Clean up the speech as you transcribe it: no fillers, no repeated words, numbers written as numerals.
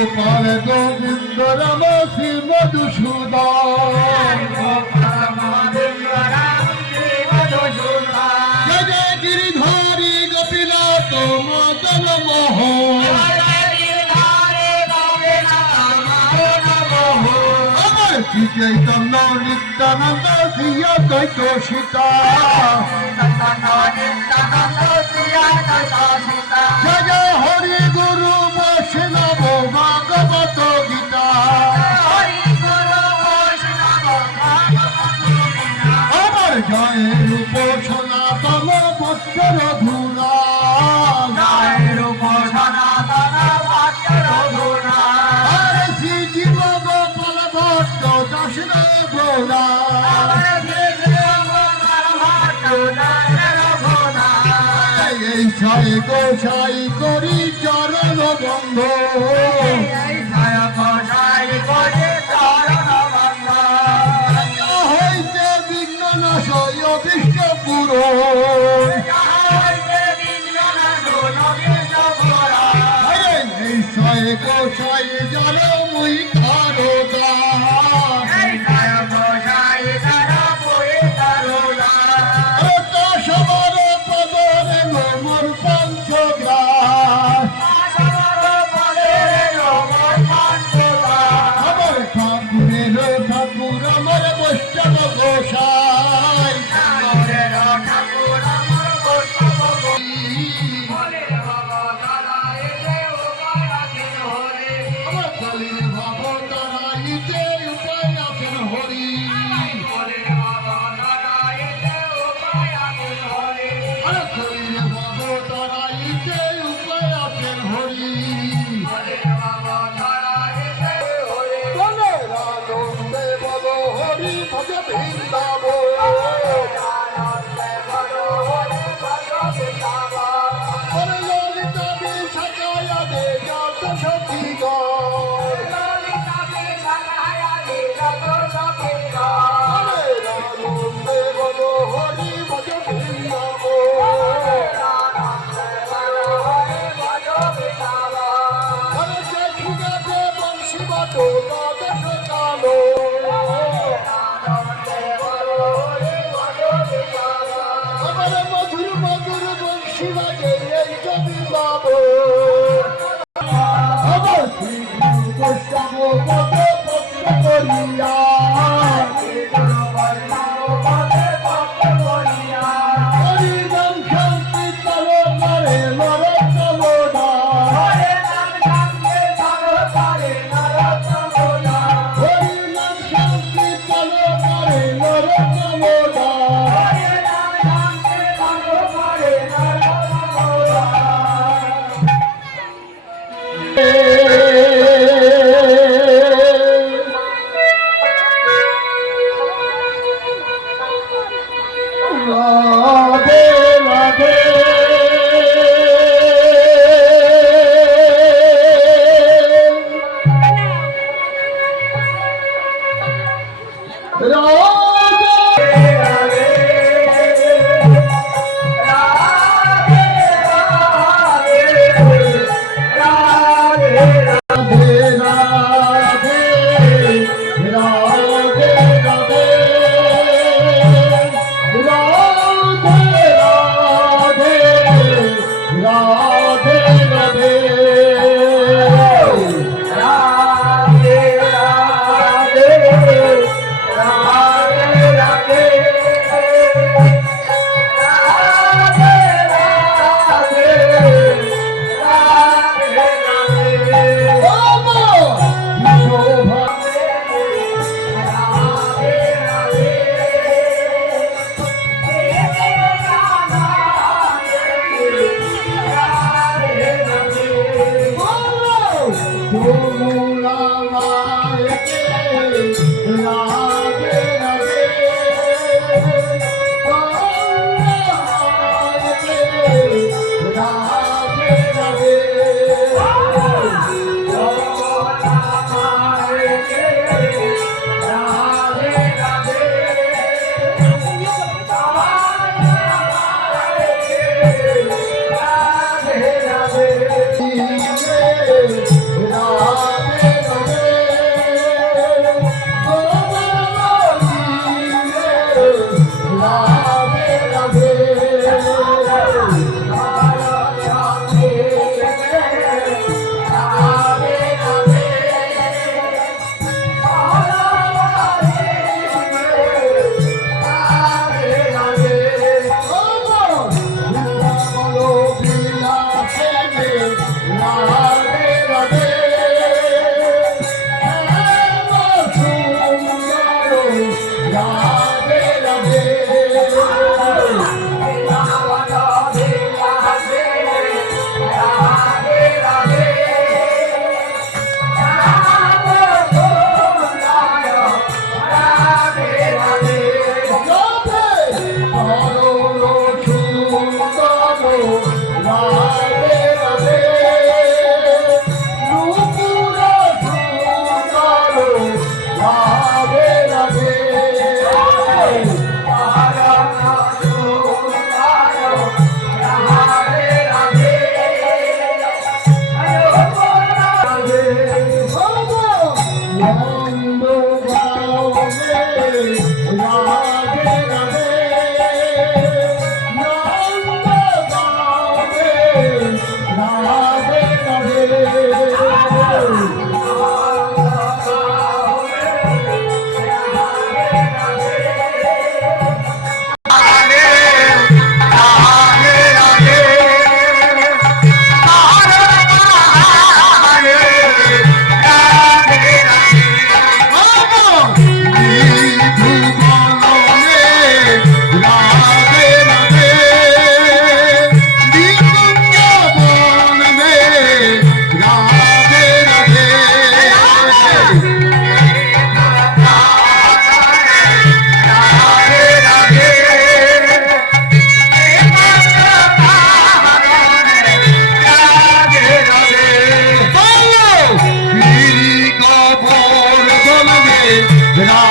গোপাল গোবিন্দ রাম শ্রী মধুসূদন জয় জয় গিরিধারী গোপীনাথ মদন মোহন আমার শ্রী চৈতন্য নিত্যানন্দ শ্রী অদ্বৈত সীতা জয় জয় হরি গুরু বৈষ্ণব ভাগবত গীতা আমার জয় রূপ সনাতন বৎসর ধুরা হরে শ্রী জীব গোপাল ভট্ট দশর ভোলা এই ছয় গোসাই করি চরণ বন্ধ হইতে বিঘ্ন নাশয় অভীষ্ট পূরণ এই ছয় গোসাই জল মুই তারকা সবার পদরে মোর পঞ্চগ্রাম আমার ঠাকুরের ঠাকুর আমার বৈষ্ণব গোসাই আমার কালীর ভবতারাইতে উপায় আছেন হরি মধুর মধুর বংশী বাজে এই ছবি বাবু আমার শ্রী বৈষ্ণব পদ করিয়া হরিনাম সংকীর্তন করে নরতমনা হরিনাম সংকীর্তন করে নরতমনা রাধে রাধে Ram নন্দ গাওবে রাধে রাধে নন্দ গাওবে রাধে রাধে Ra